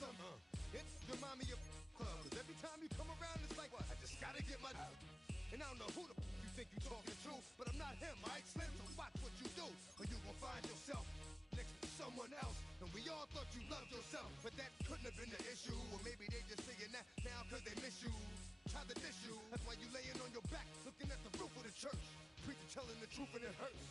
some hits remind me of club. Cause every time you come around, it's like, what? I just gotta get my and I don't know who the you think you talking to, but I'm not him, right, Slim? So watch what you do, or you gon' find yourself next to someone else. And we all thought you loved yourself, but that couldn't have been the issue. Or maybe they just saying that now cause they miss you. Try to diss you, that's why you laying on your back, looking at the roof of the church. Preacher telling the truth and it hurts.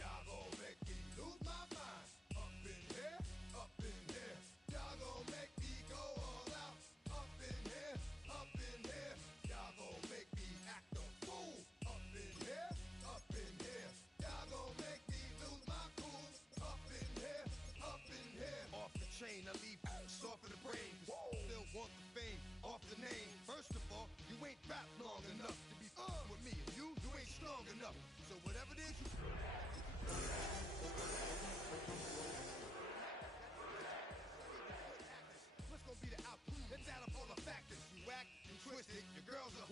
Y'all gon' make me lose my mind. Up in here, up in here. Y'all gon' make me go all out. Up in here, up in here. Y'all gon' make me act a fool. Up in here, up in here. Y'all gon' make me lose my cool. Up in here, up in here. Off the chain, I leave soft in the brain. Still want the fame, off the name. First of all, you ain't rap long enough to be with me. And you ain't strong enough. So whatever it is you... What's gonna be the outcome? Let's add up all the factors. You whack, you twisted, your girls are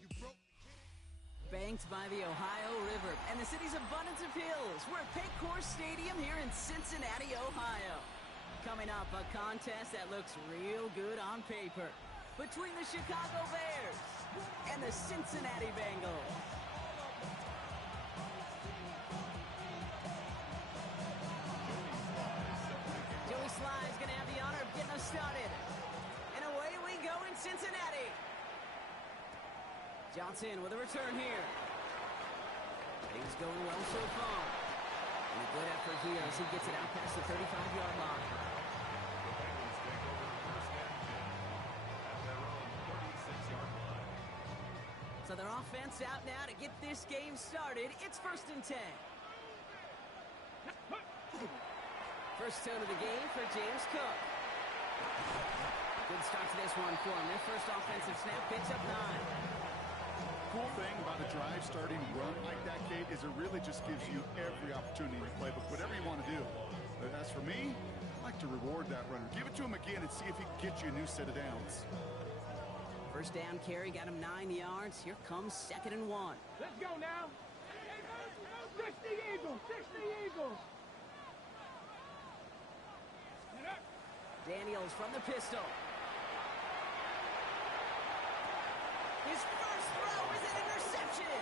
you broke. Banked by the Ohio River and the city's abundance of hills. We're at Paycor Stadium here in Cincinnati, Ohio. Coming up, a contest that looks real good on paper between the Chicago Bears and the Cincinnati Bengals. Joey Sly's going to have the honor of getting us started. And away we go in Cincinnati. Johnson with a return here. Things going well so far. And a good effort here as he gets it out past the 35-yard line. The Bengals take over first and 10 at their own 36-yard line. So their offense out now to get this game started. It's first and 10. First tone of the game for James Cook. Good start to this one for him. Their first offensive snap picks up 9. Cool thing about a drive starting run like that, Kate, is it really just gives you every opportunity to play, but whatever you want to do. But as for me, I like to reward that runner. Give it to him again and see if he can get you a new set of downs. First down carry got him 9 yards. Here comes 2nd and 1. Let's go now. 60 Eagles, 60 Eagles. Daniels from the pistol. His first throw is an interception.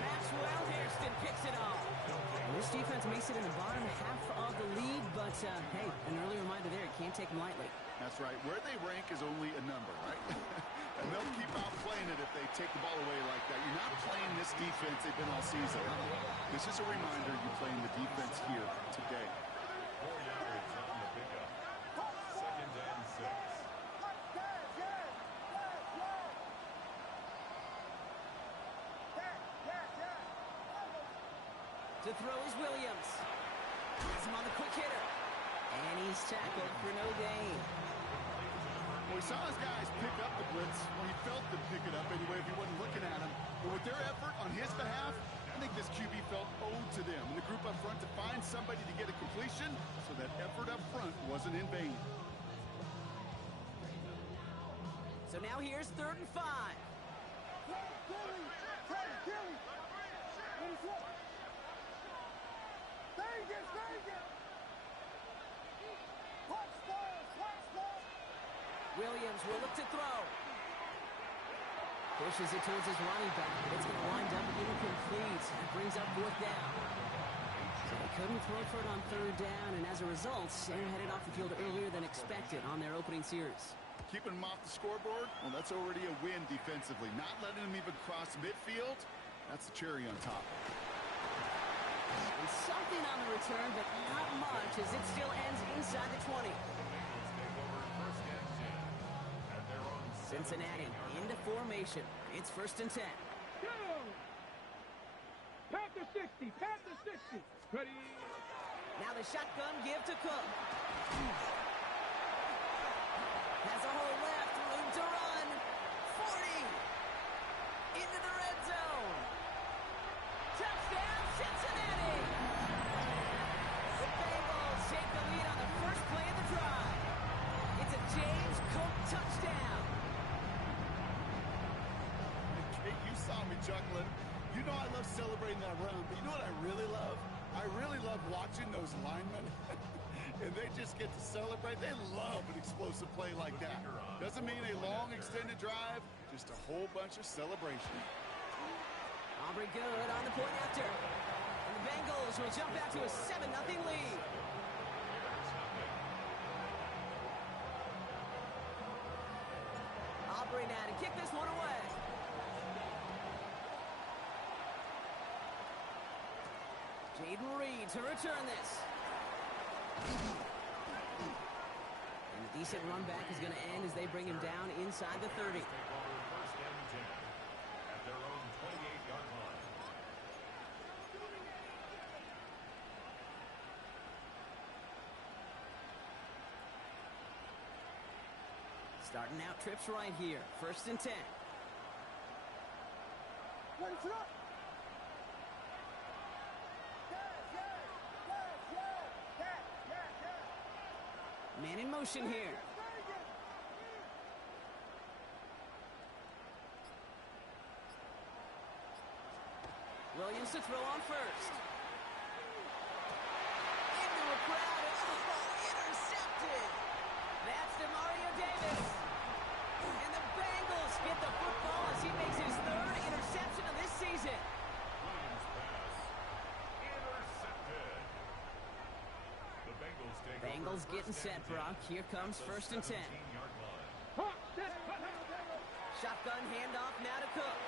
Maxwell Hairston picks it off. This defense makes it in the bottom half of the league, but hey, an early reminder there, you can't take them lightly. That's right. Where they rank is only a number, right? And they'll keep outplaying it if they take the ball away like that. You're not playing this defense they've been all season. This is a reminder you're playing the defense here today. 4 yards on the pickup. Second and 6. To throw is Williams. Has him on the quick hitter. And he's tackled for no gain. Well, we saw his guys pick up the blitz. Well, he felt them pick it up anyway if he wasn't looking at him. But with their effort on his behalf, I think this QB felt owed to them and the group up front to find somebody to get a completion, so that effort up front wasn't in vain. So now here's 3rd and 5. Williams will look to throw. Pushes it towards his running back. It's going to wind up incomplete. That brings up 4th down. So they couldn't throw for it on 3rd down, and as a result, they're headed off the field earlier than expected on their opening series. Keeping him off the scoreboard, well, that's already a win defensively. Not letting him even cross midfield, that's the cherry on top. And something on the return, but not much, as it still ends inside the 20. Bengals take over first and 10 at their own Cincinnati into formation. It's first and 10. Go! Panther 60, Panther 60. Ready? Now the shotgun give to Cook. Has a hole left, room to run. 40. Into the red zone. Touchdown, Cincinnati. The Bengals take the lead on the first play of the drive. It's a James Cook touchdown. Kate, you saw me chuckling. You know I love celebrating that run, but you know what I really love? I really love watching those linemen. and they just get to celebrate. They love an explosive play like that. Doesn't mean a long extended drive, just a whole bunch of celebration. Aubrey good on the point after. And the Bengals will jump back to a 7-0 lead. Aubrey now to kick this one away. Jaden Reed to return this. And a decent run back is going to end as they bring him down inside the 30. Take over first and 10 at their own 28-yard line. Starting out trips right here. First and 10. Man in motion here. Williams to throw on first. Into a crowd. Oh, intercepted. That's DeMario Davis. And the Bengals get the football as he makes his third interception of this season. Williams pass. Intercepted. The Bengals take Bengals over getting first set, and 10 Brock. Here comes at the first and 10. 17-yard line. Shotgun handoff now to Cook.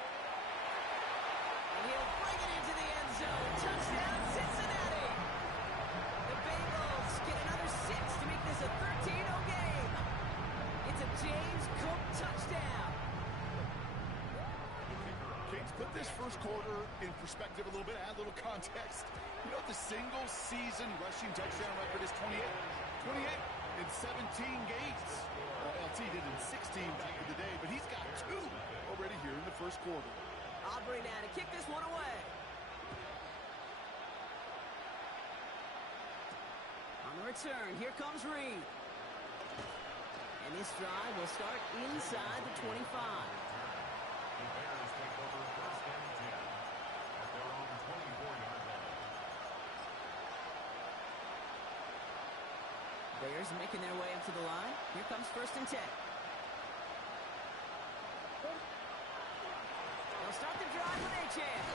And he'll bring it into the end zone. Touchdown, Cincinnati. The Bengals get another 6 to make this a 13-0 game. It's a James Cook touchdown. Kings, put this first quarter in perspective a little bit, add a little context. You know, the single-season rushing touchdown record is 28. 28 in 17 games. LT did in 16 back in the day, but he's got 2 already here in the first quarter. Aubrey now to kick this one away. On the return, here comes Reed. And this drive will start inside the 25. The Bears take over first and 10 at their own 24-yard line. Bears making their way up to the line. Here comes first and 10. They'll start the drive with Achane.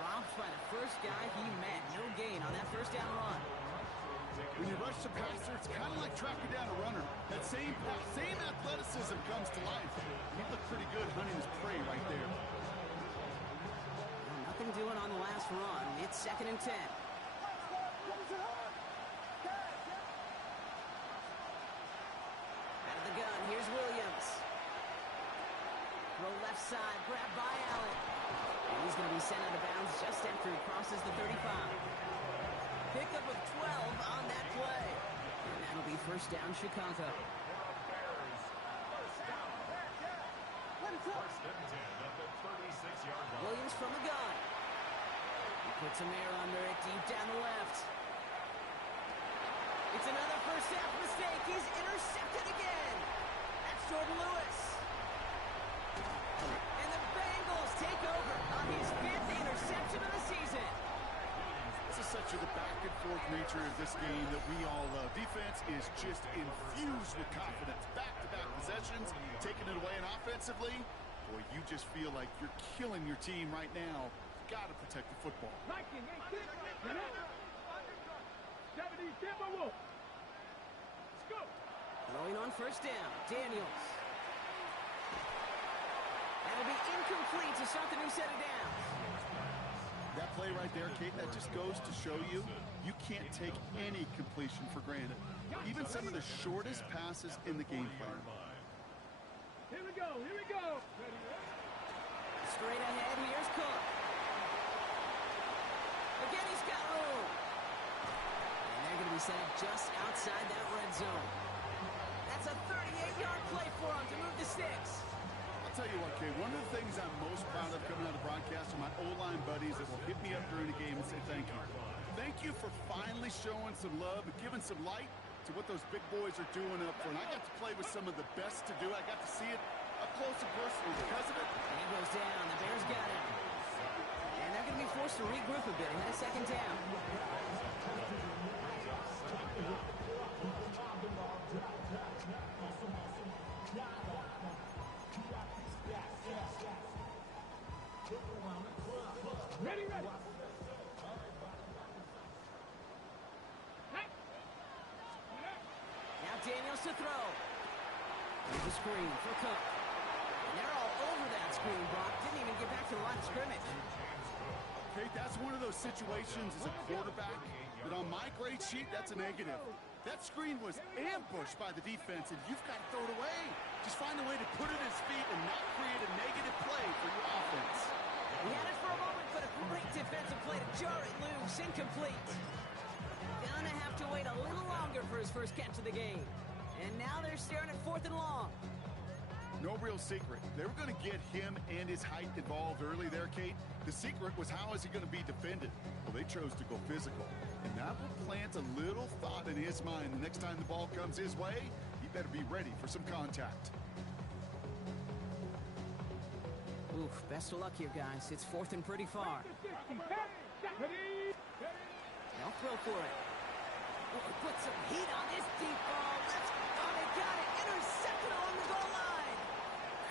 Dropped by the first guy he met. No gain on that first down run. When you rush the passer, it's kind of like tracking down a runner. That same athleticism comes to life. He looked pretty good hunting his prey right there. Well, nothing doing on the last run. It's second and 10. Out of the gun, here's Williams. Throw left side, grabbed by Allen. And he's going to be sent out of bounds just after he crosses the 35. Pickup of 12 on that play. And that'll be first down, Chicago. First and 10 at the 36-yard line. Williams from the gun. He puts some air under it, deep down the left. It's another first half mistake. He's intercepted again. That's Jordan Lewis. And the Bengals take over on his 5th interception of the season. This is such a the back-and-forth nature of this game that we all love. Defense is just infused with confidence. Back-to-back possessions, taking it away, and offensively, boy, you just feel like you're killing your team right now. Got to protect the football. Throwing on first down, Daniels. That'll be incomplete to start the new set of downs. That play right there, Kate, that just goes to show you, you can't take any completion for granted. Even some of the shortest passes in the game plan. Here we go, here we go. Straight ahead, here's Cook. Again, he's got room. And they're going to be set up just outside that red zone. That's a 38-yard play for him to move the sticks. I'll tell you what, Kate, one of the things I'm most proud of coming out of the broadcast are my O-line buddies that will hit me up during the game and say thank you. Thank you for finally showing some love and giving some light to what those big boys are doing up front. I got to play with some of the best to do. I got to see it up close and personal because of it. And he goes down. The Bears got him. And they're going to be forced to regroup a bit ahead of second down. Ready, ready. Now Daniels to throw. Here's the screen for Cook. And they're all over that screen, Brock. Didn't even get back to the line of scrimmage. Okay, that's one of those situations as a quarterback that on my grade sheet, that's a negative. That screen was ambushed by the defense, and you've got to throw it away. Just find a way to put it at his feet and not create a negative play for your offense. He had it for a moment, but a great defensive play to jar it loose. Incomplete. Gonna have to wait a little longer for his first catch of the game. And now they're staring at 4th and long. No real secret. They were going to get him and his height involved early there, Kate. The secret was how is he going to be defended? Well, they chose to go physical. And that will plant a little thought in his mind. The next time the ball comes his way, he better be ready for some contact. Oof, best of luck here, guys. It's 4th and pretty far. Ready. They'll throw for it. Oh, put some heat on this deep ball. They got it. Intercepted along the goal line.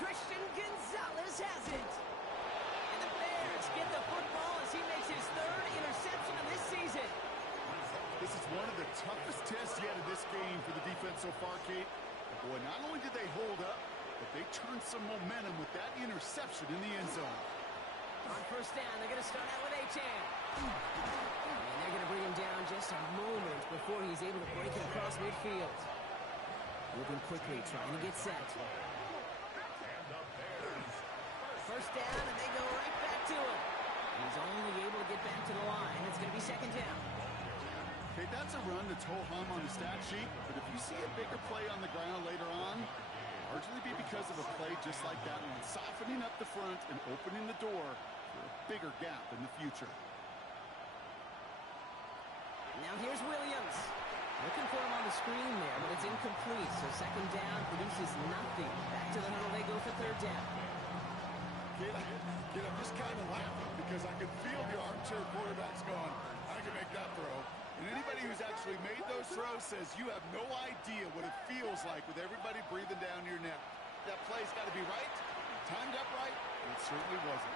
Christian Gonzalez has it. And the Bears get the football as he makes his 3rd interception of this season. This is one of the toughest tests yet of this game for the defense so far, Kate. Boy, not only did they hold up, but they turned some momentum with that interception in the end zone. On first down, they're going to start out with Achane. And they're going to bring him down just a moment before he's able to break it across midfield. Moving quickly, trying to get set. First down, and they go right back to him. He's only able to get back to the line. It's going to be 2nd down. Okay, that's a run that's ho-hum on the stat sheet, but if you see a bigger play on the ground later on, largely be because of a play just like that one, softening up the front and opening the door for a bigger gap in the future. Now here's Williams. Looking for him on the screen there, but it's incomplete, so 2nd down produces nothing. Back to the huddle they go for 3rd down. Kid, I'm just kind of laughing because I can feel the armchair quarterbacks going, I can make that throw. And anybody who's actually made those throws says you have no idea what it feels like with everybody breathing down your neck. That play's got to be right, timed up right, and it certainly wasn't.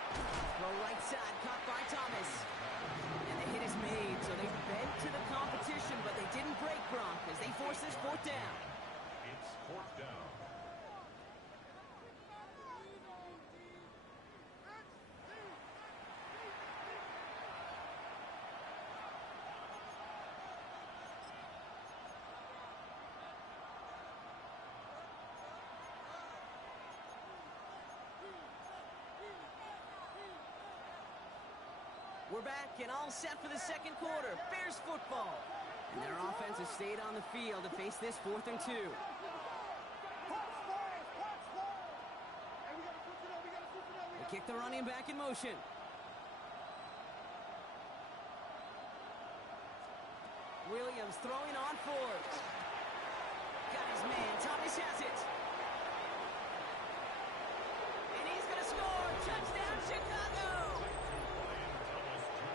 The right side caught by Thomas. And the hit is made, so they bent to the competition, but they didn't break Gronk as they force this 4th down. It's 4th down. We're back and all set for the 2nd quarter. Bears football. And their offense has stayed on the field to face this 4th and 2. They kick the running back in motion. Williams throwing on 4th. Got his man. Thomas has it. And he's going to score. Touchdown, Chicago.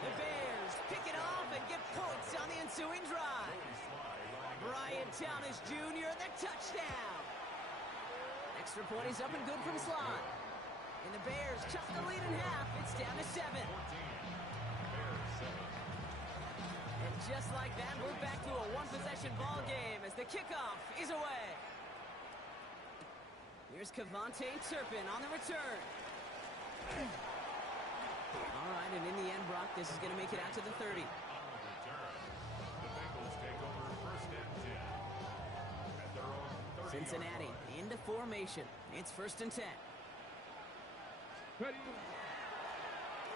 The Bears pick it off and get points on the ensuing drive. Brian Thomas Jr. the touchdown. Extra point is up and good from Sly. And the Bears cut the lead in half. It's down to 7. And just like that, we're back to a one-possession ball game as the kickoff is away. Here's Kevontae Turpin on the return. All right, and in the end, Brock, this is going to make it out to the 30. On the return, the Bengals take over 1st and 10. At their own 30. Cincinnati into formation. It's 1st and 10. Ready.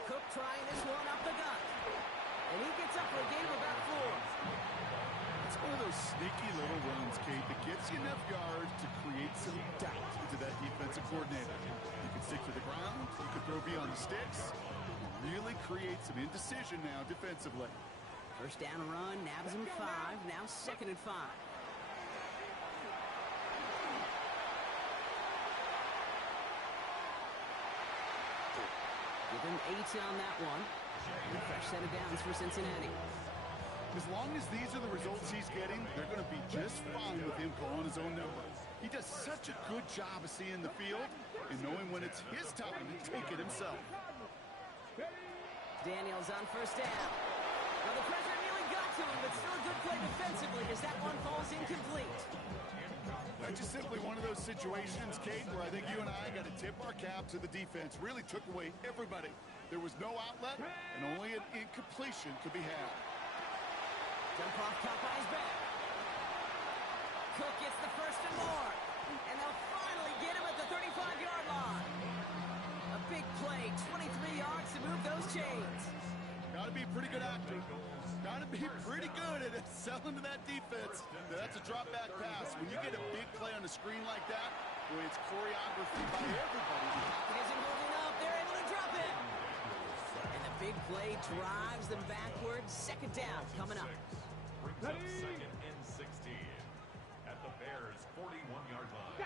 Cook trying this one up the gut. And he gets up for a gain of about 4. It's one of those sneaky little runs, Kate, that gets you enough yards to create some doubt into that defensive coordinator. You can stick to the ground, you can throw beyond the sticks, really create some indecision now defensively. First down run, nabs him 5, now 2nd and 5. Give him 8 on that one. And fresh set of downs for Cincinnati. As long as these are the results he's getting, they're going to be just fine with him calling his own number. He does such a good job of seeing the field and knowing when it's his time to take it himself. Daniels on first down. Well, the pressure nearly got to him, but still a good play defensively as that one falls incomplete. That's just simply one of those situations, Kate, where I think you and I got to tip our cap to the defense. Really took away everybody. There was no outlet, and only an incompletion could be had. Jump off caught by his back. Cook gets the first and more. And they'll finally get him at the 35-yard line. A big play, 23 yards to move those chains. Got to be a pretty good actor. Got to be pretty good at selling to that defense. That's a drop-back pass. When you get a big play on the screen like that, boy, it's choreography by everybody. It isn't moving up. They're able to drop it. And the big play drives them backwards. Second down coming up. Brings up second and 16 at the Bears' 41-yard line.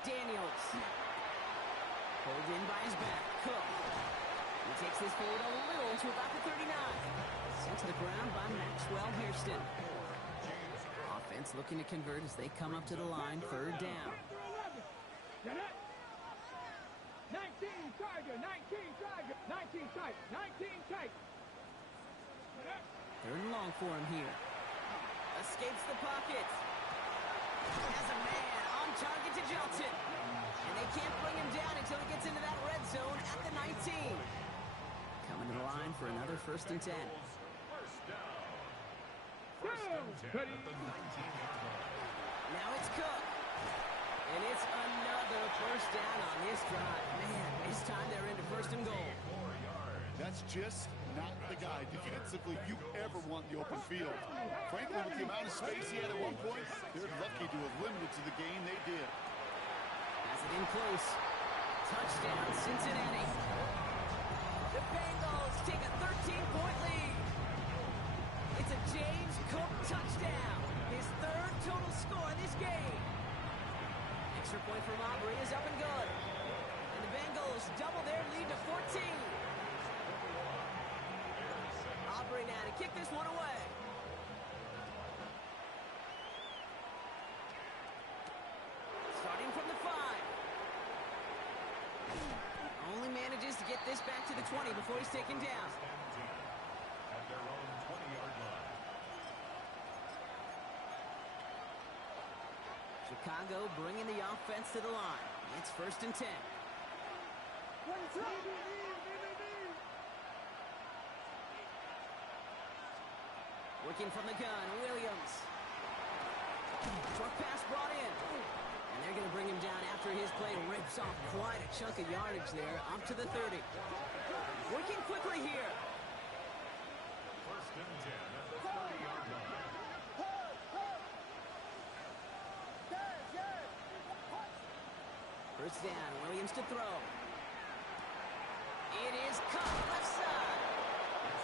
Daniels. Pulled in by his back. Cook. He takes this forward a little to about the 39. Sent to the ground by Maxwell Hairston. Offense looking to convert as they come up to the line. Third down. 19 Tiger, 19 Tiger, 19 tight, 19 tight. Third and long for him here. Escapes the pocket. Has a man on target to Johnson. And they can't bring him down until he gets into that red zone at the 19. Coming to the line for another first and 10. First down. First and 10 at the 19-yard line. Now it's Cook. And it's another first down on this drive. Man, this time they're into first and goal. 4 yards. That's just not the guy defensively you ever want in the open field. Frankly, with the amount of space he had at one point, they're lucky to have limited to the game they did. Has it in close. Touchdown, Cincinnati. The Bengals take a 13-point lead. It's a James Cook touchdown. His third total score in this game. Extra point from Aubrey is up and good. And the Bengals double their lead to 14. Aubrey now to kick this one away. Starting from the 5. Only manages to get this back to the 20 before he's taken down. At their own 20-yard line. Chicago bringing the offense to the line. It's first and 10. Working from the gun, Williams. Short pass brought in. And they're going to bring him down after his play rips off quite a chunk of yardage there, up to the 30. Working quickly here. First and 10 at the 30-yard line. First down, Williams to throw. It is caught left side.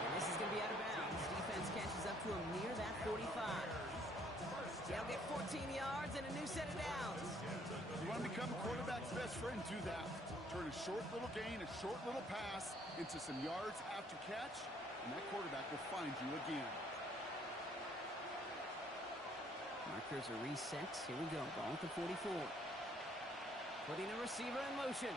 And this is going to be out of bounds. Defense catches up to him near that 45. They'll get 14 yards and a new set of downs. You want to become a quarterback's best friend, do that. Turn a short little gain, a short little pass into some yards after catch, and that quarterback will find you again. Markers are reset. Here we go. Ball at the 44. Putting a receiver in motion.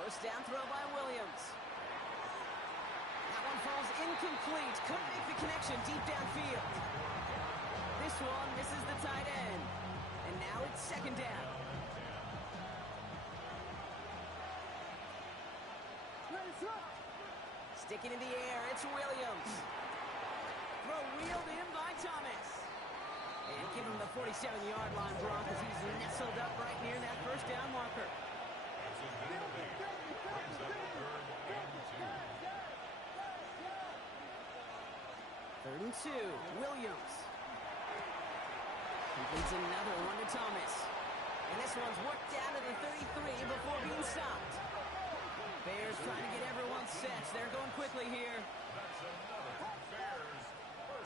First down throw by Williams. That one falls incomplete. Couldn't make the connection deep downfield. This one misses the tight end. And now it's second down. Sticking in the air, it's Williams. Throw wheeled in by Thomas. And give him the 47-yard line, Brock, as he's nestled up right near that first down marker. Third and 2, Williams. Completes another one to Thomas. And this one's worked down to the 33 before being stopped. Bears trying to get everyone sets. They're going quickly here. That's another Bears.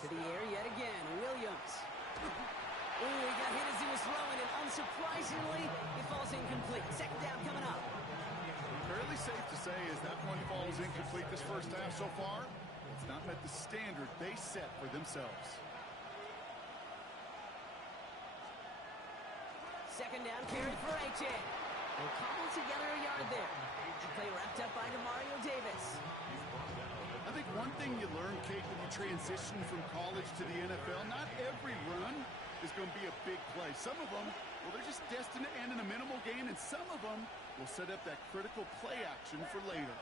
To the air yet again. Williams. Ooh, he got hit as he was throwing, and unsurprisingly, it falls incomplete. Second down coming up. Fairly safe to say as that one falls incomplete this first half so far, it's not met the standard they set for themselves. Second down carry for A.J. They'll cobble together a yard there. The play wrapped up by Mario Davis. I think one thing you learn, Kate, when you transition from college to the NFL, not every run is going to be a big play. Some of them, well, they're just destined to end in a minimal gain, and some of them will set up that critical play action for later.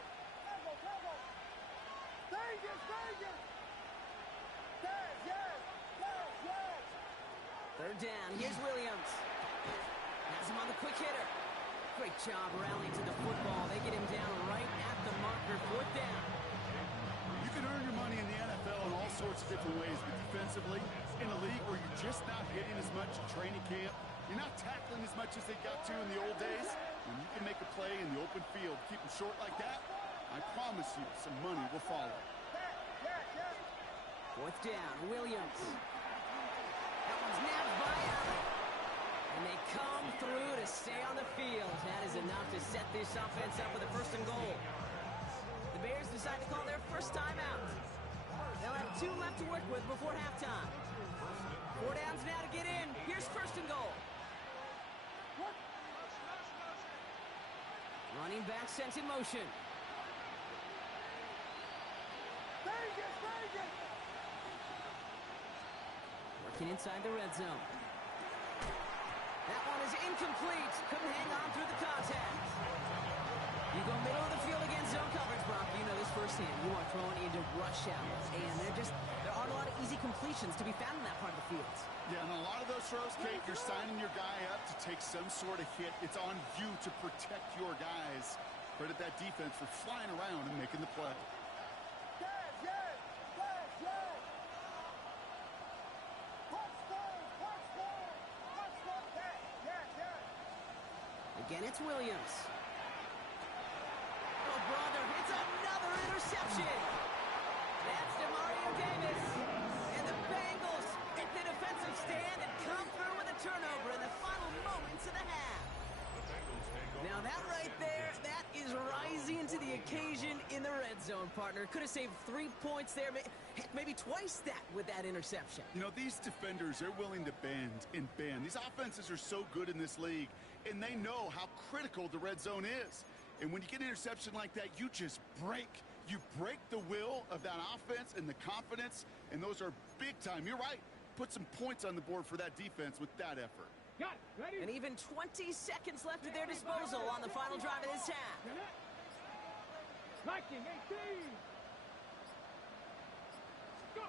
Third down, here's Williams. Has him on the quick hitter. Great job rallying to the football. They get him down right at the marker. Fourth down. You can earn your money in the NFL in all sorts of different ways, but defensively, in a league where you're just not hitting as much in training camp, you're not tackling as much as they got to in the old days, when you can make a play in the open field, keep them short like that, I promise you some money will follow. Fourth down, Williams. That one's nabbed by Allen. And they come through to stay on the field. That is enough to set this offense up with a first and goal. The Bears decide to call their first timeout. They'll have 2 left to work with before halftime. 4 downs now to get in. Here's first and goal. Running back sent in motion. Working inside the red zone. That one is incomplete. Couldn't hang on through the contact. You go middle of the field against zone coverage, Brock. You know this firsthand. You are throwing into rush hours. And there aren't a lot of easy completions to be found in that part of the field. Yeah, and a lot of those throws, Kate, you're signing your guy up to take some sort of hit. It's on you to protect your guys. Credit that defense for flying around and making the play. Again, it's Williams. Oh, brother, it's another interception. That's Mario Davis. And the Bengals hit the defensive stand and come through with a turnover in the final moments of the half. Now that right there, that is rising to the occasion in the red zone, partner. Could have saved 3 points there, maybe twice that with that interception. You know, these defenders, they're willing to bend and bend. These offenses are so good in this league, and they know how critical the red zone is. And when you get an interception like that, you just break. You break the will of that offense and the confidence, and those are big time. You're right. Put some points on the board for that defense with that effort. Got it. Ready? And even 20 seconds left at their disposal on the final drive of this half. Liking 18. Go.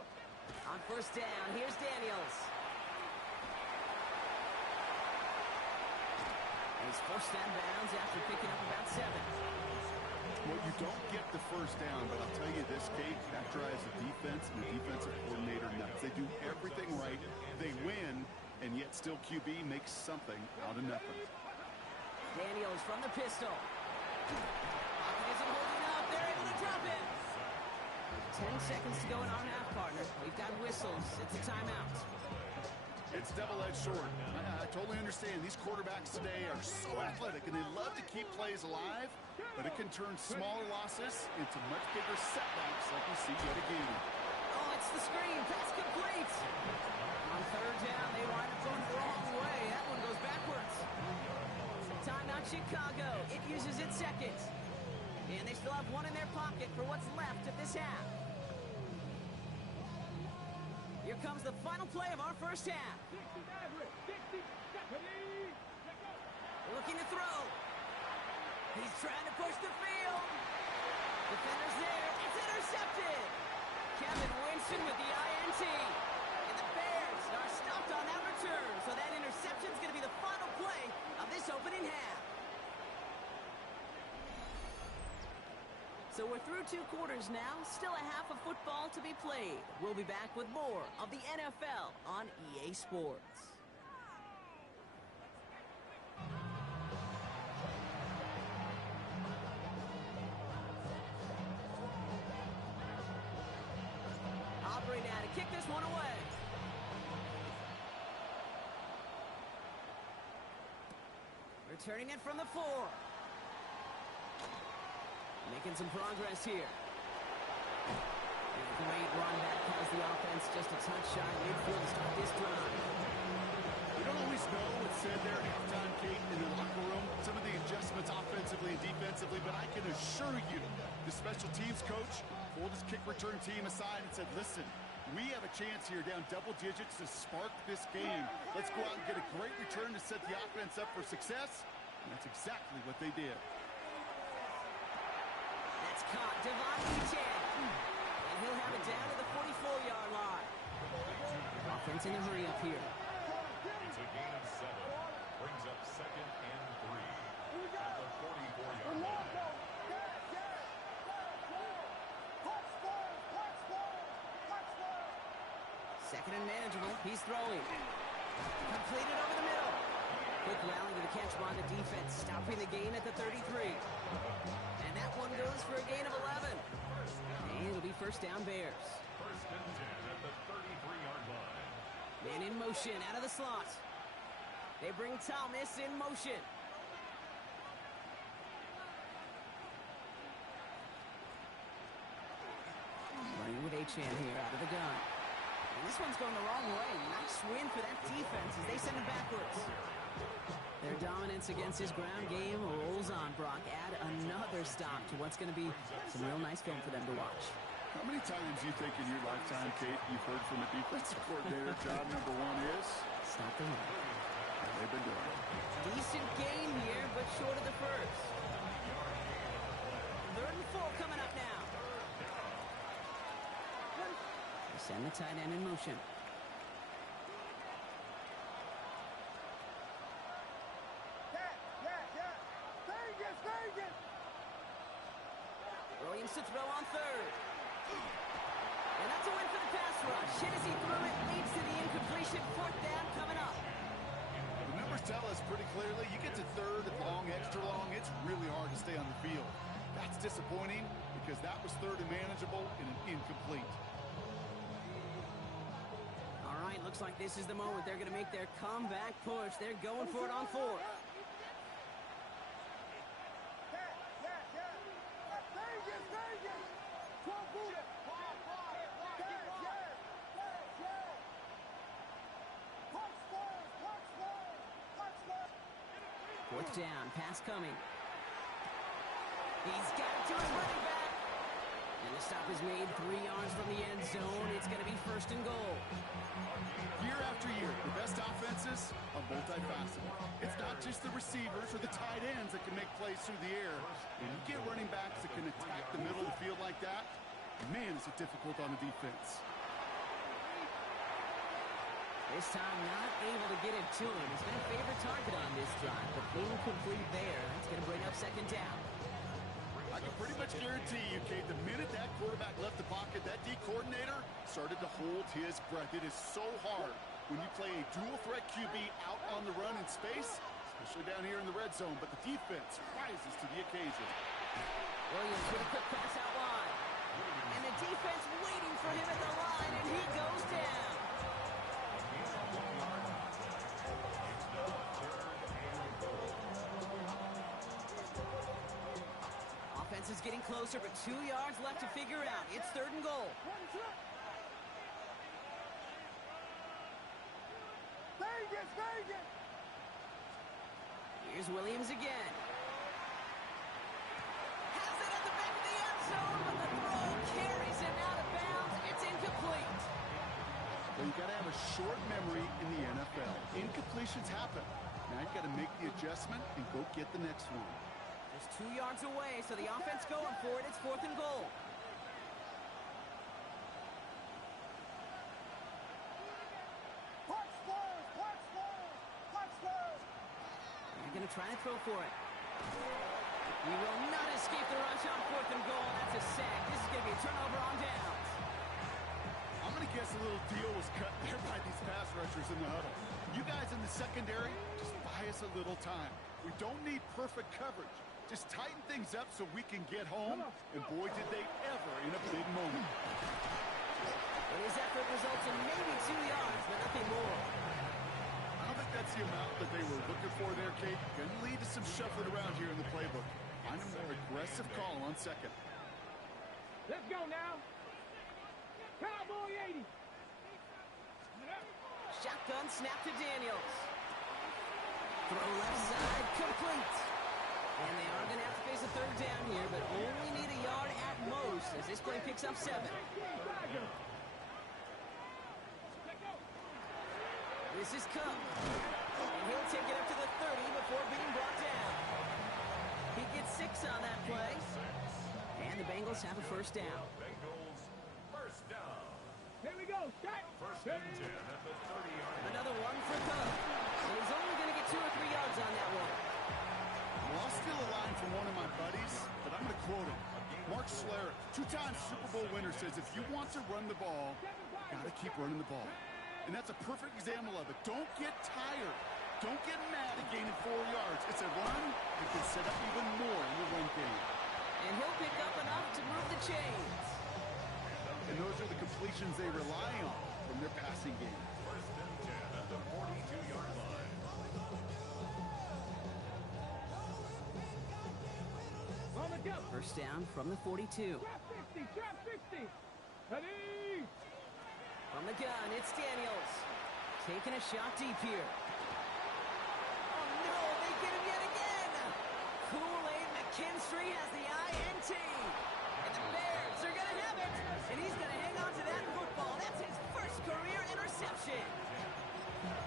On first down, here's Daniels. And he's forced out of bounds after picking up about 7. Well, you don't get the first down, but I'll tell you this, Kate, that drives the defense and the defensive coordinator nuts. They do everything right. They win, and yet still QB makes something out of nothing. Daniels from the pistol. Pocket isn't holding up. They're able to drop it. 10 seconds to go in our half, partner. We've got whistles. It's a timeout. It's double-edged sword. I totally understand. These quarterbacks today are so athletic, and they love to keep plays alive, but it can turn smaller losses into much bigger setbacks like we see yet again. Oh, it's the screen. Pass complete. On third down, they wind up going the wrong way. That one goes backwards. Timeout Chicago. It uses its second. And they still have one in their pocket for what's left of this half. Here comes the final play of our first half. 60 average. 60. Stephanie. Let go. Looking to throw. He's trying to push the field. Defender's there. It's intercepted. Kevin Winston with the INT. And the Bears are stopped on that return. So that interception is going to be the final play of this opening half. So we're through 2 quarters now. Still a half of football to be played. We'll be back with more of the NFL on EA Sports. now to kick this one away. Returning it from the 4. Making some progress here. And a great run back has the offense just a touch shy midfield to start this drive. We don't always know what's said there at halftime, Kate, in the locker room. Some of the adjustments offensively and defensively, but I can assure you the special teams coach pulled his kick return team aside and said, listen, we have a chance here down double digits to spark this game. Let's go out and get a great return to set the offense up for success. And that's exactly what they did. That's caught. Devon 10. And he'll have it down to the 44-yard line. Offense in a hurry up here. It's a gain of 7. Brings up 2nd and 3 at the 44-yard line. Second and manageable. He's throwing. Completed over the middle. Quick rally to the catch by the defense, stopping the gain at the 33. And that one goes for a gain of 11. And it'll be first down Bears. First and 10 at the 33-yard line. Man in motion out of the slot. They bring Thomas in motion. Running with Achan here out of the gun. And this one's going the wrong way. Nice win for that defense as they send it backwards. Their dominance against his ground game rolls on, Brock. Add another stop to what's going to be some real nice film for them to watch. How many times do you think in your lifetime, Kate, you've heard from a defensive coordinator, job number 1 is? Stop the run. They've been doing it. Decent gain here, but short of the first. 3rd and 4 coming up now. They send the tight end in motion. Williams to throw on 3rd. And that's a win for the pass rush. Hit as he threw it, leads to the incompletion. 4th down coming up. The numbers tell us pretty clearly, you get to 3rd and long, extra long, it's really hard to stay on the field. That's disappointing because that was 3rd and manageable and an incomplete. All right, looks like this is the moment they're going to make their comeback push. They're going for it on 4th. Fourth down, pass coming. He's got it to his running back. And the stop is made 3 yards from the end zone. It's going to be 1st and goal. Year after year, the best offenses are multifaceted. It's not just the receivers or the tight ends that can make plays through the air. When you get running backs that can attack the middle of the field like that, man, is it difficult on the defense. This time not able to get it to him. He's been a favorite target on this drive, but incomplete there. It's going to bring up 2nd down. I can pretty much guarantee you, Kate, the minute that quarterback left the pocket, that D coordinator started to hold his breath. It is so hard when you play a dual-threat QB out on the run in space, especially down here in the red zone, but the defense rises to the occasion. Williams with a quick pass out wide. And the defense waiting for him at the line, and he goes down. Offense is getting closer, but 2 yards left to figure out. It's 3rd and goal. Here's Williams again. Has it at the back of the end zone, but the throw carries him out of bounds. It's incomplete. Well, you got to have a short memory in the NFL. Incompletions happen. Now you've got to make the adjustment and go get the next one. Just 2 yards away, so the offense going for it. It's 4th and goal. They're going to try to throw for it. He will not escape the rush on 4th and goal. That's a sack. This is going to be a turnover on downs. I'm going to guess a little deal was cut there by these pass rushers in the huddle. You guys in the secondary, just buy us a little time. We don't need perfect coverage. Just tighten things up so we can get home. And boy, did they ever in a big moment. And his effort results in maybe 2 yards, but nothing more. I don't think that's the amount that they were looking for there, Kate. Going to lead to some shuffling around here in the playbook. Find a more aggressive call on second. Let's go now. Cowboy 80. Shotgun snap to Daniels. Throw left side, complete. And they are going to have to face a third down here, but only need a yard at most as this play picks up 7. This is Cook. And he'll take it up to the 30 before being brought down. He gets 6 on that play. And the Bengals have a first down. Bengals first down. Here we go. Start. First and 10 at the 30-yard line. Another one for Cook. So he's only going to get 2 or 3 yards on that one. Well, I'll steal a line from one of my buddies, but I'm going to quote him. Mark Schlereth, 2-time Super Bowl winner, says if you want to run the ball, got to keep running the ball. And that's a perfect example of it. Don't get tired. Don't get mad at gaining 4 yards. It's a run that can set up even more in the run game. And he'll pick up enough to move the chains. And those are the completions they rely on from their passing game. First and 10 at the 42-yard line. On the go. First down from the 42. Trap 60. Trap 60. Ready. From the gun, it's Daniels. Taking a shot deep here. Oh, no, they get him yet again. Kool-Aid McKinstry has the INT. And the Bears are going to have it. And he's going to hang on to that football. That's his first career interception.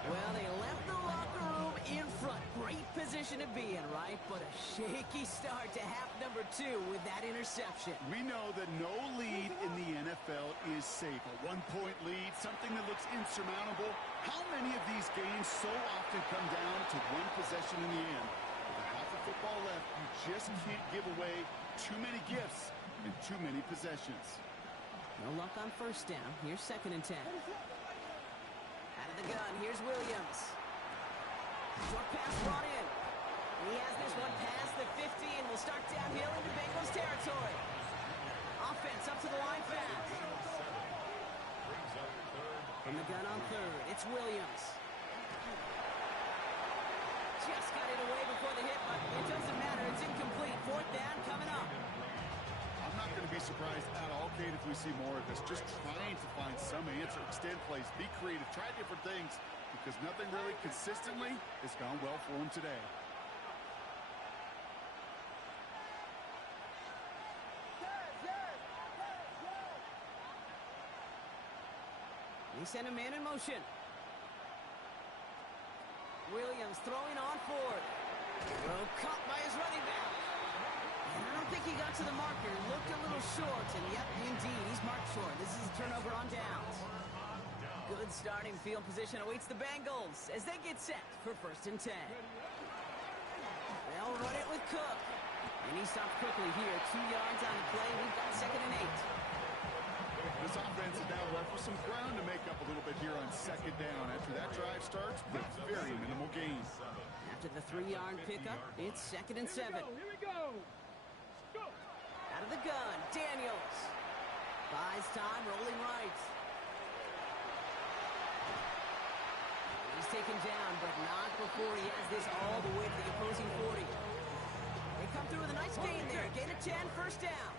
Well, they left the locker room in front. Great position to be in, right? But a shaky start to half number 2 with that interception. We know that no lead in the NFL is safe. A 1-point lead, something that looks insurmountable. How many of these games so often come down to one possession in the end? With a half of football left, you just can't give away too many gifts and too many possessions. No luck on first down. Here's second and 10. Out of the gun, here's Williams. Short pass brought in. He has this one past the 50 and will start downhill into Bengals territory. Offense up to the line fast. From the gun on third, it's Williams. Just got it away before the hit, but it doesn't matter. It's incomplete. Fourth down coming up. I'm not going to be surprised at all, Kate, if we see more of this. Just trying to find some answer, extend plays, be creative, try different things, because nothing really consistently has gone well for him today. He sent a man in motion. Williams throwing on forward. Throw caught by his running back. And I don't think he got to the marker. Looked a little short, and yep, indeed, he's marked short. This is a turnover on downs. Good starting field position awaits the Bengals as they get set for first and 10. They'll run it with Cook. And he stopped quickly here. 2 yards on the play. We've got second and 8. This offense is now left with some ground to make up a little bit here on second down. After that drive starts with very minimal gain. After the 3-yard pickup, it's second and 7. Here we go. Go. Out of the gun, Daniels. Buys time, rolling right. He's taken down, but not before he has this all the way to the opposing 40. They come through with a nice gain there. Gain of 10, first down.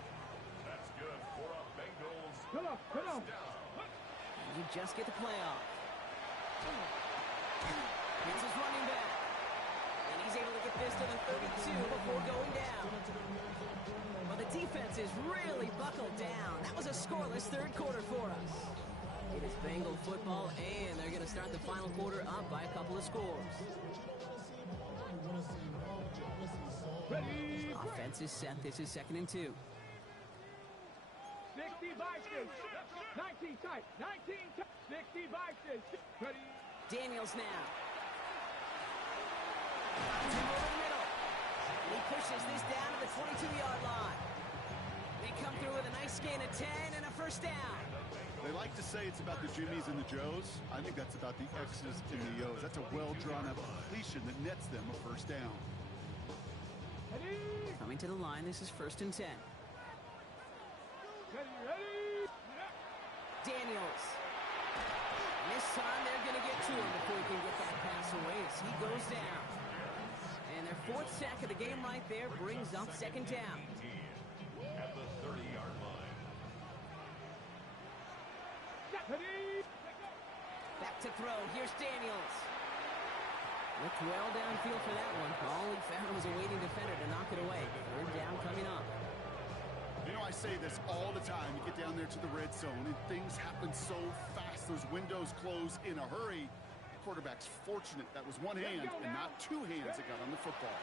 That's good for a Bengals Come on. Come on. first down. And you just get the play off. It's his running back. And he's able to get this to the 32 before going down. Well, the defense is really buckled down. That was a scoreless third quarter for us. It is Bengal football, and they're going to start the final quarter up by a couple of scores. Ready. Offense is set. This is second and 2. 60 Vikings. 19 tight. 19 tight. 60 Vikings. Ready. Daniels now. Finds him over the middle. He pushes this down to the 22-yard line. They come through with a nice gain of 10 and a first down. They like to say it's about the Jimmies and the Joes. I think that's about the X's and the O's. That's a well-drawn-up completion that nets them a first down. Ready. Coming to the line, this is first and 10. Ready. Ready. Daniels. And this time they're going to get to him before he can get that pass away as he goes down. And their fourth sack of the game right there brings up second down. At the 30-yard line. Back to throw. Here's Daniels. Looked well downfield for that one. All he found was a waiting defender to knock it away. Third down coming up. You know, I say this all the time. You get down there to the red zone, and things happen so fast. Those windows close in a hurry. The quarterback's fortunate that was one hand and not two hands that got on the football.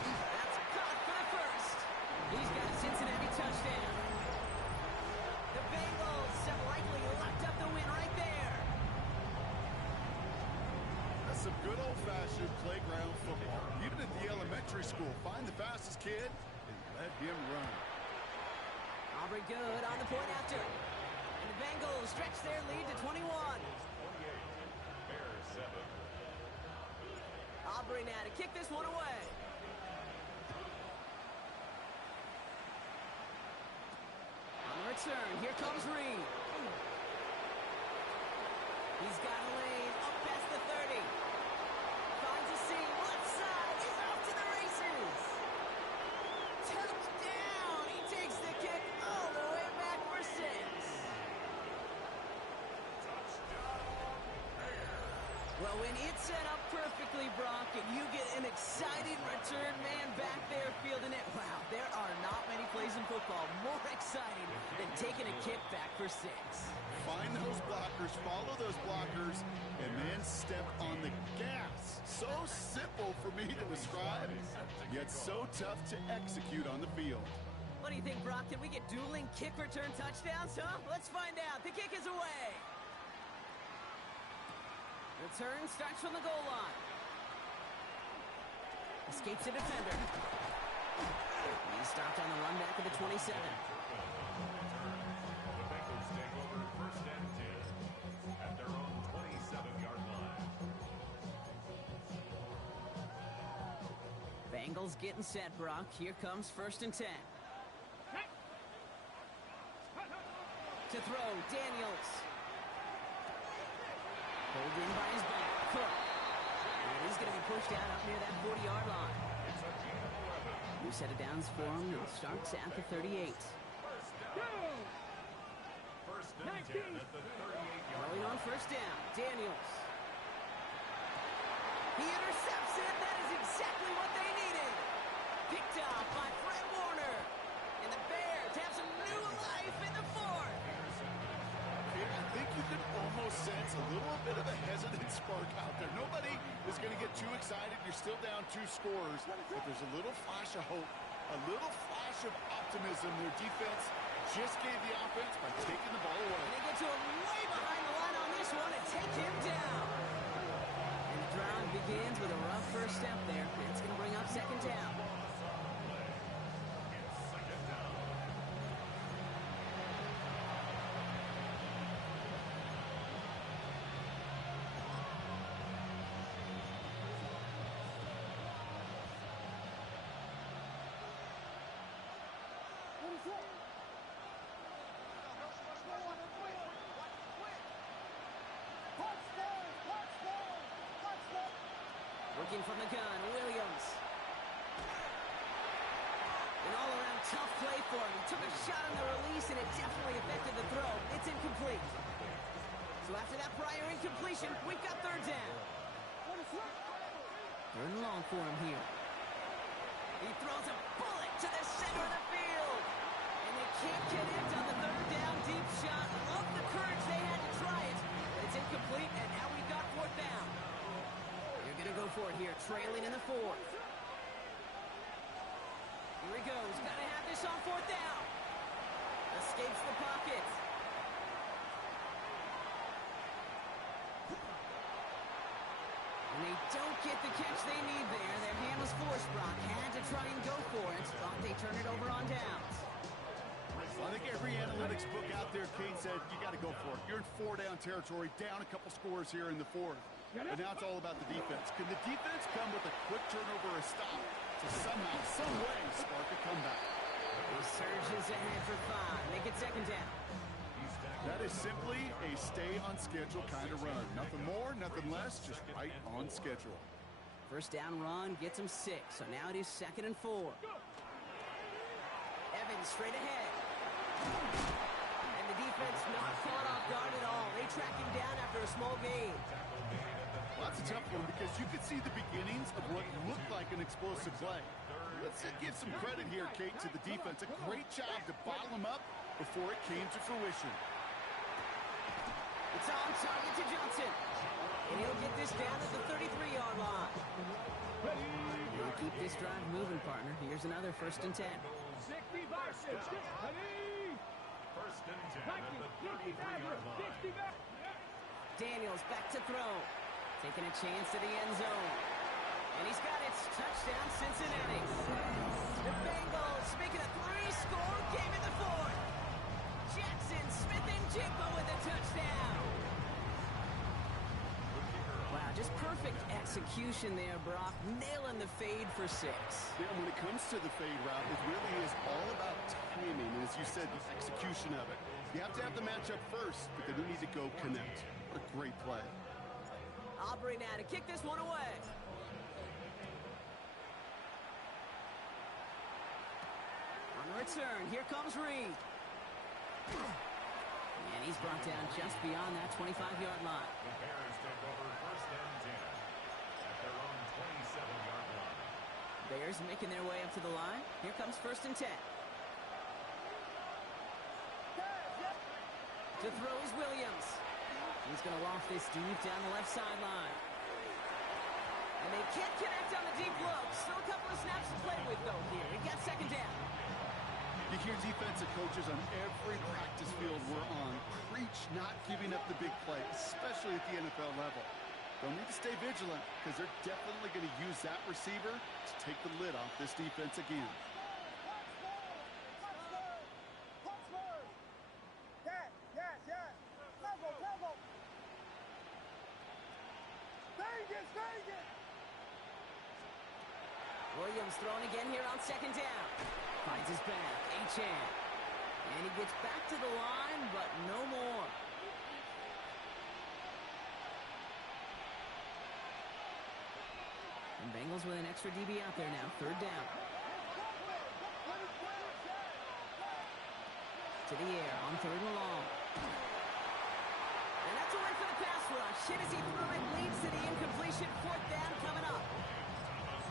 That's caught for the first. He's got a Cincinnati touchdown. The Bengals have likely locked up the win right there. That's some good old-fashioned playground football. Even at the elementary school, find the fastest kid and let him run. Aubrey good on the point after. And the Bengals stretch their lead to 21. 28. Bears 7. Aubrey now to kick this one away. On the return, here comes Reed. He's got a lane up past the 30. Finds a seam, left side, he's off to the races. Touchdown! He takes the kick all the way back for 6. Well, when it's set up perfectly, Brock, and you get an exciting return man back there fielding it, wow, there are not many plays in football more exciting than taking a kick back for 6. Find those blockers, follow those blockers, and then step on the gas. So simple for me to describe, yet so tough to execute on the field. What do you think, Brock? Can we get dueling kick return touchdowns, huh? Let's find out. The kick is away. Return starts from the goal line. Escapes a defender. He stopped on the run back of the 27. The Bengals take over first and 10 at their own 27-yard line. Bengals getting set, Brock. Here comes first and 10. To throw, Daniels. Pulled in by his back. Cook. And he's going to be pushed out up near that 40-yard line. It's a gain of 11. New set of downs for him. It starts at the 38. First and 10 at the 38-yard Going on first down, Daniels. He intercepts it. That is exactly what they needed. Picked up by Fred Warner. And the Bears have some new life in the fourth. I think you can almost sense a little bit of a hesitant spark out there. Nobody is going to get too excited. You're still down 2 scores, but there's a little flash of hope, a little flash of optimism. Their defense just gave the offense by taking the ball away. And they get to him way behind the line on this one and take him down. And the drive begins with a rough first step there. It's going to bring up second down. Looking from the gun, Williams. An all-around tough play for him. He took a shot on the release, and it definitely affected the throw. It's incomplete. So after that prior incompletion, we've got third down. Third and long for him here. He throws a bullet to the center of the field. And they can't get it on the third down deep shot. Love the courage they had to try it. But it's incomplete, and now we've got fourth down. They're going to go for it here, trailing in the fourth. Here he goes. Got to have this on fourth down. Escapes the pocket. And they don't get the catch they need there. Their hand was forced, Brock. Had to try and go for it. Thought they turn it over on downs. Well, I think every analytics book out there, Kate, said you got to go for it. You're in 4-down territory, down a couple scores here in the fourth. And now it's all about the defense. Can the defense come with a quick turnover or stop to somehow, some way, spark a comeback? He surges ahead for 5. Make it second down. That is simply a stay-on-schedule kind of run. Nothing more, nothing less, just right on schedule. First down run gets him 6, so now it is 2nd and 4. Evans straight ahead. And the defense not caught off guard at all. They track him down after a small gain. Well, that's a tough one because you could see the beginnings of what looked like an explosive play. Let's give some credit here, Kate, to the defense. A great job to bottle him up before it came to fruition. It's on target to Johnson. And he'll get this down at the 33-yard line. He'll keep this drive moving, partner. Here's another 1st and 10. 60 versus 60. 1st and 10 at the 33-yard line. Daniels back to throw. Taking a chance to the end zone. And he's got it. Touchdown, Cincinnati. The Bengals making a 3-score game in the 4th. Jackson Smith and Jigba with a touchdown. Wow, just perfect execution there, Brock. Nailing the fade for 6. Yeah, when it comes to the fade route, it really is all about timing. And as you said, the execution of it. You have to have the matchup first, but then you need to go connect. What a great play. Aubrey now to kick this one away. On the return, here comes Reed. And he's brought down just beyond that 25-yard line. The Bears take over 1st and 10 at their own 27-yard line. Bears making their way up to the line. Here comes 1st and 10. To throw is Williams. He's going to loft this deep down the left sideline. And they can't connect on the deep look. Still a couple of snaps to play with, though, here. He got 2nd down. You hear defensive coaches on every practice field we're on preach not giving up the big play, especially at the NFL level. They'll need to stay vigilant because they're definitely going to use that receiver to take the lid off this defense again. Williams throwing again here on 2nd down. Finds his back, Achan. And he gets back to the line, but no more. And Bengals with an extra DB out there now. 3rd down. To the air on 3rd and long. And that's a win for the pass rush. Hit as he threw it, leads to the incompletion. 4th down coming up.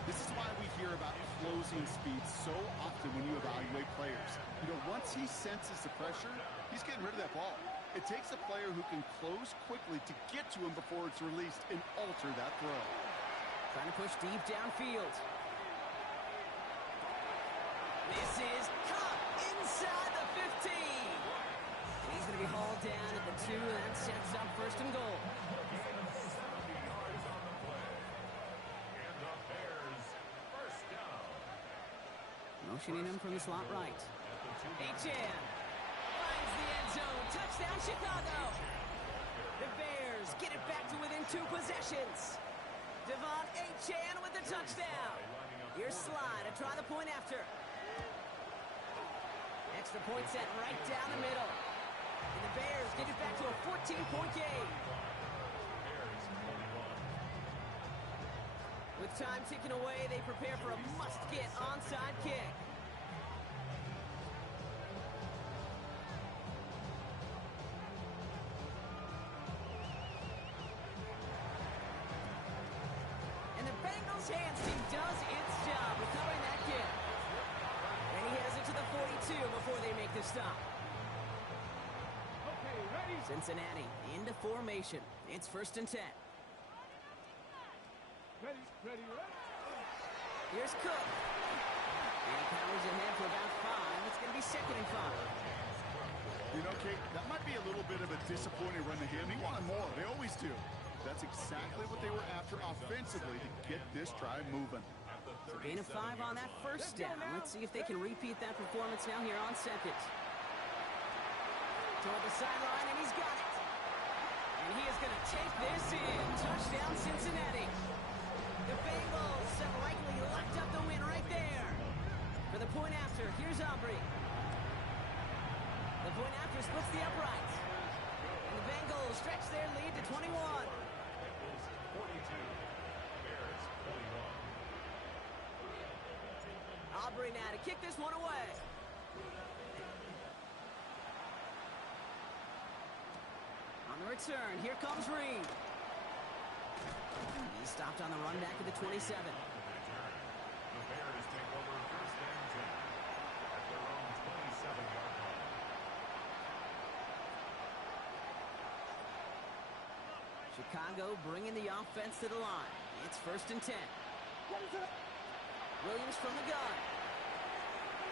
This is why we hear about closing speed so often when you evaluate players. You know, once he senses the pressure, he's getting rid of that ball. It takes a player who can close quickly to get to him before it's released and alter that throw. Trying to push deep downfield. This is caught inside the 15. And he's going to be hauled down at the 2, and that sets up 1st and goal. Motioning him from the slot right. Achan finds the end zone. Touchdown, Chicago. The Bears get it back to within 2 possessions. Devon Achan with the touchdown. Here's Slide to try the point after. Extra point set right down the middle. And the Bears get it back to a 14-point game. With time ticking away, they prepare for a must-get onside kick. And the Bengals hands team does its job recovering that kick. And he has it to the 42 before they make the stop. Okay, ready? Cincinnati into formation. It's 1st and 10. Ready. Here's Cook. And he powers ahead for about 5. It's going to be 2nd and 5. You know, Kate, that might be a little bit of a disappointing run to him. He wanted more. They always do. That's exactly what they were after offensively to get this drive moving. So gain of 5 on that 1st down. Let's see if they can repeat that performance now here on 2nd. Toward the sideline, and he's got it. And he is going to take this in. Touchdown, Cincinnati. The Bengals have likely locked up the win right there. For the point after. Here's Aubrey. The point after splits the uprights. And the Bengals stretch their lead to 21. Bengals 42. Bears 41. Aubrey now to kick this one away. On the return, here comes Reed. He's stopped on the run back at the 27. The Bears take over first and 10 at their own 27-yard line. Chicago bringing the offense to the line. It's first and 10. Williams from the gun.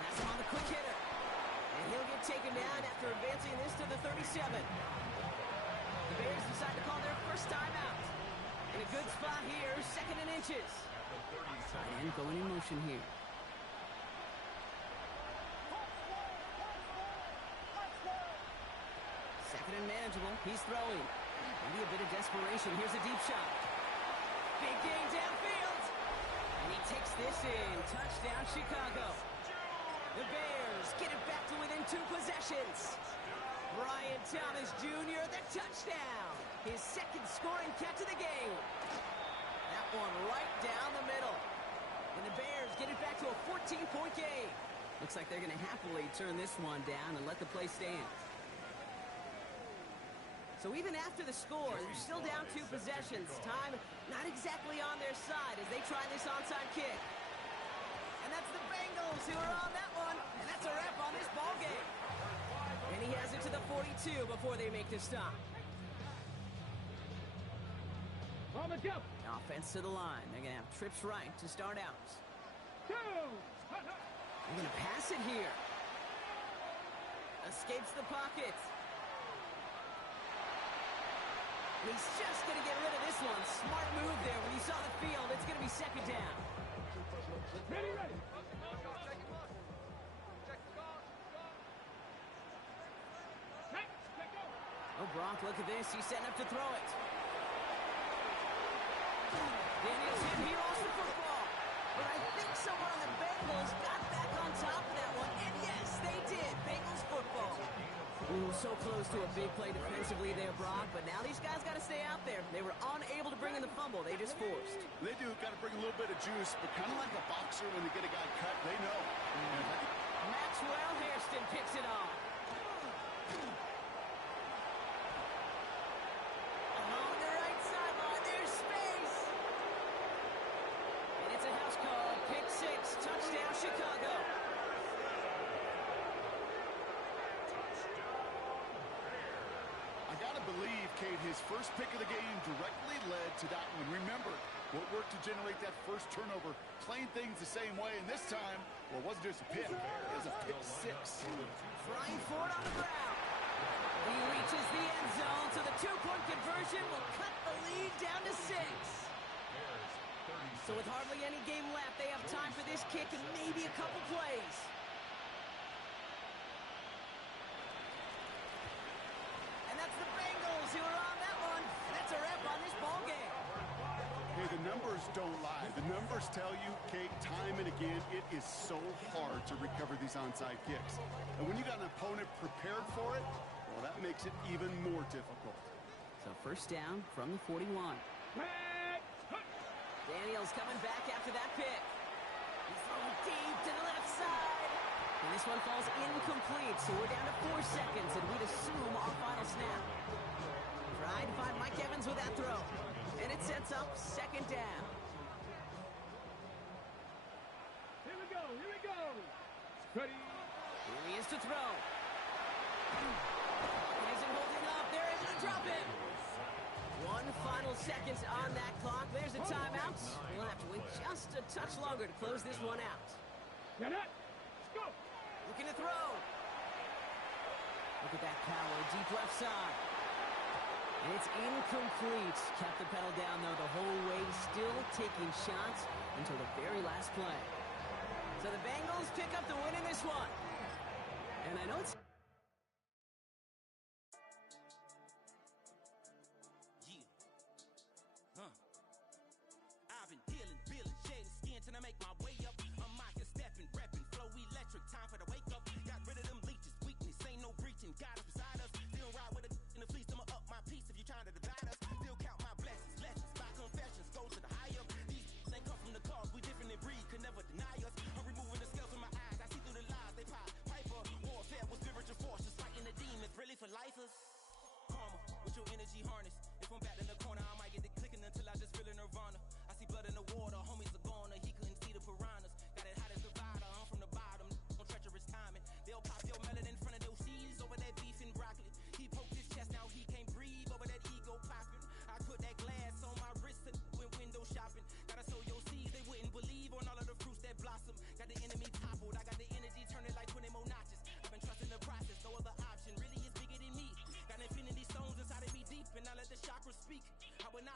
That's him on the quick hitter. And he'll get taken down after advancing this to the 37. The Bears decide to call their first timeout. In a good spot here, second and inches. Tight end going in motion here. Second and manageable. He's throwing. Maybe a bit of desperation. Here's a deep shot. Big gain downfield. And he takes this in. Touchdown, Chicago. The Bears get it back to within 2 possessions. Brian Thomas Jr., the touchdown. His second scoring catch of the game. That one right down the middle. And the Bears get it back to a 14-point game. Looks like they're going to happily turn this one down and let the play stand. So even after the score, they're still down 2 possessions. Time not exactly on their side as they try this onside kick. And that's the Bengals who are on that one. And that's a wrap on this ball game. And he has it to the 42 before they make the stop. On the jump. Offense to the line. They're going to have trips right to start out. 2. They're going to pass it here. Escapes the pocket. He's just going to get rid of this one. Smart move there. When he saw the field, it's going to be second down. Ready, ready. Oh, Brock, look at this. He's setting up to throw it. Daniels hit. He lost the football. But I think someone on the Bengals got back on top of that one. And yes, they did. Bengals football. Ooh, so close to a big play defensively there, Brock. But now these guys got to stay out there. They were unable to bring in the fumble. They just forced. They do. Got to bring a little bit of juice, but kind of like a boxer when they get a guy cut, they know. Maxwell Hairston picks it off. Along the right sideline, there's space. And it's a house call. Pick 6. Touchdown, Chicago. I got to believe, Kate, his first pick of the game directly led to that one. Remember, what worked to generate that first turnover, playing things the same way, and this time, well, it wasn't just a pick, it was a pick 6. Flying forward on the ground. He reaches the end zone, so the 2-point conversion will cut the lead down to 6. So with hardly any game left, they have time for this kick and maybe a couple plays. And that's the Bengals who are on that one. And that's a wrap on this ball game. Hey, the numbers don't lie. The numbers tell you, Kate, time and again, it is so hard to recover these onside kicks. And when you got an opponent prepared for it, well, that makes it even more difficult. So first down from the 41. Daniels coming back after that pick. He's throwing deep to the left side. And this one falls incomplete, so we're down to 4 seconds, and we'd assume our final snap. Tried to find Mike Evans with that throw. And it sets up second down. Here we go, here we go. Ready. Here he is to throw. He isn't holding up. They're able to drop it. 1 final second on that clock. There's a timeout. We'll have to wait just a touch longer to close this one out. Get it. Go. Looking to throw. Look at that power. Deep left side. And it's incomplete. Kept the pedal down, though, the whole way. Still taking shots until the very last play. So the Bengals pick up the win in this one. And I know it's... I've been dealing, shedding skin till I make my way up. I'm out here stepping, repping, flow, we let got us beside us. Still ride with a in the fleece, I'ma up my piece if you trying to divide us. Still count my blessings, lessons, my confessions, go to the higher. These ain't come from the cause, we different in breed, could never deny